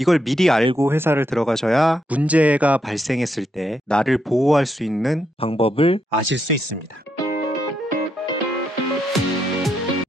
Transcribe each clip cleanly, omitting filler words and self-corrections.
이걸 미리 알고 회사를 들어가셔야 문제가 발생했을 때 나를 보호할 수 있는 방법을 아실 수 있습니다.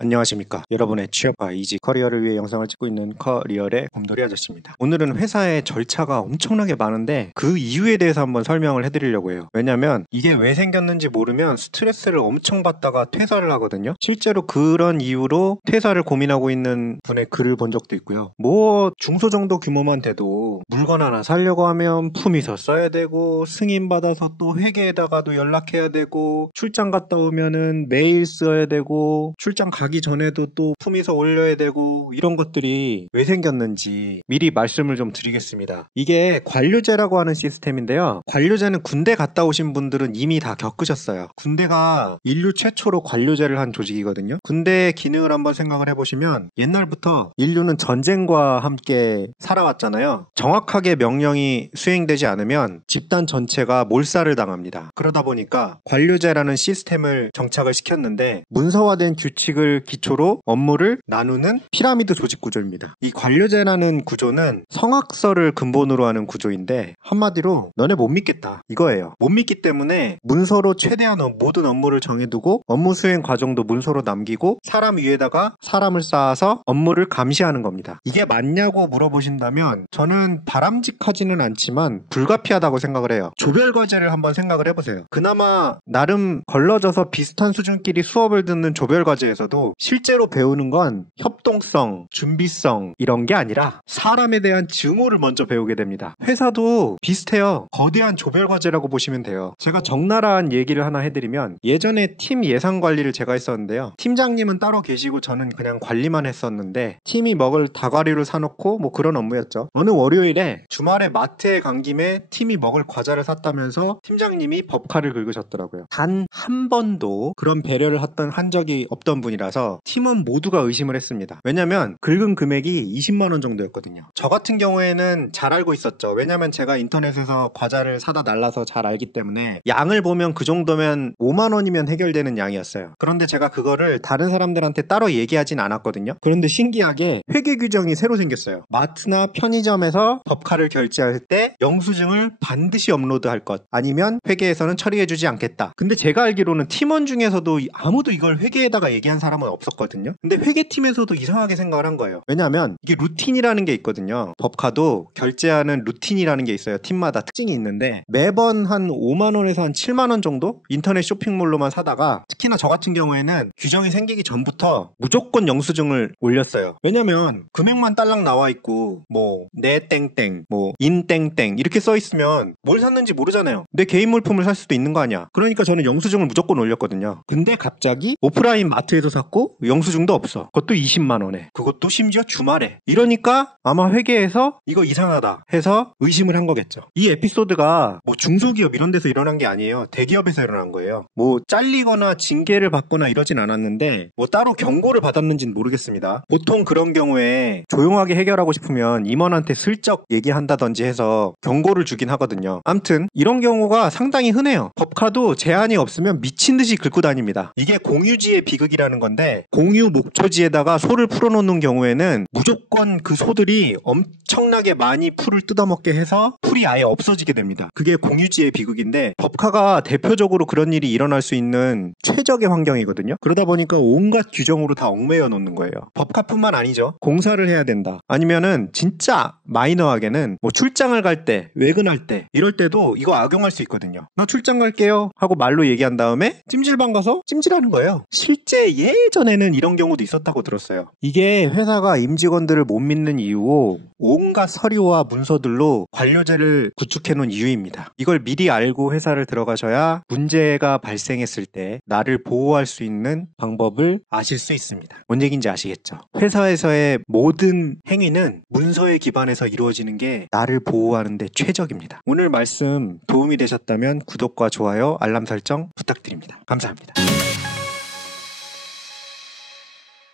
안녕하십니까. 여러분의 취업과 이직, 커리어를 위해 영상을 찍고 있는 커리어의 곰돌이 아저씨입니다. 오늘은 회사의 절차가 엄청나게 많은데 그 이유에 대해서 한번 설명을 해드리려고 해요. 왜냐면 이게 왜 생겼는지 모르면 스트레스를 엄청 받다가 퇴사를 하거든요. 실제로 그런 이유로 퇴사를 고민하고 있는 분의 글을 본 적도 있고요. 뭐 중소 정도 규모만 돼도 물건 하나 사려고 하면 품위서 써야 되고, 승인받아서 또 회계에다가도 연락해야 되고, 출장 갔다 오면은 메일 써야 되고, 출장 가기 전에도 또 품위서 올려야 되고, 이런 것들이 왜 생겼는지 미리 말씀을 좀 드리겠습니다. 이게 관료제라고 하는 시스템인데요. 관료제는 군대 갔다 오신 분들은 이미 다 겪으셨어요. 군대가 인류 최초로 관료제를 한 조직이거든요. 군대의 기능을 한번 생각을 해보시면 옛날부터 인류는 전쟁과 함께 살아왔잖아요. 정확하게 명령이 수행되지 않으면 집단 전체가 몰살을 당합니다. 그러다 보니까 관료제라는 시스템을 정착을 시켰는데, 문서화된 규칙을 기초로 업무를 나누는 피라미드 조직 구조입니다. 이 관료제라는 구조는 성악설을 근본으로 하는 구조인데, 한마디로 너네 못 믿겠다 이거예요. 못 믿기 때문에 문서로 최대한 모든 업무를 정해두고, 업무 수행 과정도 문서로 남기고, 사람 위에다가 사람을 쌓아서 업무를 감시하는 겁니다. 이게 맞냐고 물어보신다면 저는 바람직하지는 않지만 불가피하다고 생각을 해요. 조별과제를 한번 생각을 해보세요. 그나마 나름 걸러져서 비슷한 수준끼리 수업을 듣는 조별과제에서도 실제로 배우는 건 협동성, 준비성 이런 게 아니라 사람에 대한 증오를 먼저 배우게 됩니다. 회사도 비슷해요. 거대한 조별과제라고 보시면 돼요. 제가 적나라한 얘기를 하나 해드리면, 예전에 팀 예산 관리를 제가 했었는데요. 팀장님은 따로 계시고 저는 그냥 관리만 했었는데, 팀이 먹을 다과리를 사놓고 뭐 그런 업무였죠. 어느 월요일에 주말에 마트에 간 김에 팀이 먹을 과자를 샀다면서 팀장님이 법카를 긁으셨더라고요. 단 한 번도 그런 배려를 한 적이 없던 분이라서 팀원 모두가 의심을 했습니다. 왜냐면 긁은 금액이 20만 원 정도였거든요. 저 같은 경우에는 잘 알고 있었죠. 왜냐면 제가 인터넷에서 과자를 사다 날라서 잘 알기 때문에, 양을 보면 그 정도면 5만 원이면 해결되는 양이었어요. 그런데 제가 그거를 다른 사람들한테 따로 얘기하진 않았거든요. 그런데 신기하게 회계 규정이 새로 생겼어요. 마트나 편의점에서 법카를 결제할 때 영수증을 반드시 업로드할 것, 아니면 회계에서는 처리해주지 않겠다. 근데 제가 알기로는 팀원 중에서도 아무도 이걸 회계에다가 얘기한 사람은 없었거든요. 근데 회계팀에서도 이상하게 생각을 한 거예요. 왜냐면 이게 루틴이라는 게 있거든요. 법카도 결제하는 루틴이라는 게 있어요. 팀마다 특징이 있는데, 매번 한 5만 원에서 한 7만 원 정도 인터넷 쇼핑몰로만 사다가, 특히나 저 같은 경우에는 규정이 생기기 전부터 무조건 영수증을 올렸어요. 왜냐면 금액만 딸랑 나와 있고 뭐 내 땡땡, 뭐 인 땡땡 이렇게 써 있으면 뭘 샀는지 모르잖아요. 내 개인 물품을 살 수도 있는 거 아니야. 그러니까 저는 영수증을 무조건 올렸거든요. 근데 갑자기 오프라인 마트에서 샀고 영수증도 없어. 그것도 20만 원에. 그것도 심지어 주말에. 이러니까 아마 회계에서 이거 이상하다 해서 의심을 한 거겠죠. 이 에피소드가 뭐 중소기업 이런 데서 일어난 게 아니에요. 대기업에서 일어난 거예요. 뭐 잘리거나 징계를 받거나 이러진 않았는데, 뭐 따로 경고를 받았는지는 모르겠습니다. 보통 그런 경우에 조용하게 해결하고 싶으면 임원한테 슬쩍 얘기한다든지 해서 경고를 주긴 하거든요. 암튼 이런 경우가 상당히 흔해요. 법카도 제한이 없으면 미친 듯이 긁고 다닙니다. 이게 공유지의 비극이라는 건데, 공유 목초지에다가 소를 풀어놓는 경우에는 무조건 그 소들이 엄청나게 많이 풀을 뜯어먹게 해서 풀이 아예 없어지게 됩니다. 그게 공유지의 비극인데, 법카가 대표적으로 그런 일이 일어날 수 있는 최적의 환경이거든요. 그러다 보니까 온갖 규정으로 다 얽매여 놓는 거예요. 법카뿐만 아니죠. 공사를 해야 된다, 아니면은 진짜 마이너하게는 뭐 출장을 갈 때, 외근할 때 이럴 때도 이거 악용할 수 있거든요. 나 출장 갈게요 하고 말로 얘기한 다음에 찜질방 가서 찜질하는 거예요. 실제 예전에는 이런 경우도 있었다고 들었어요. 이게 회사가 임직원들을 못 믿는 이유고, 온갖 서류와 문서들로 관료제를 구축해 놓은 이유입니다. 이걸 미리 알고 회사를 들어가셔야 문제가 발생했을 때 나를 보호할 수 있는 방법을 아실 수 있습니다. 뭔 얘기인지 아시겠죠? 회사에서의 모든 행위는 문서에 기반해서 이루어지는 게 나를 보호하는 데 최적입니다. 오늘 말씀 도움이 되셨다면 구독과 좋아요, 알람 설정 부탁드립니다. 감사합니다.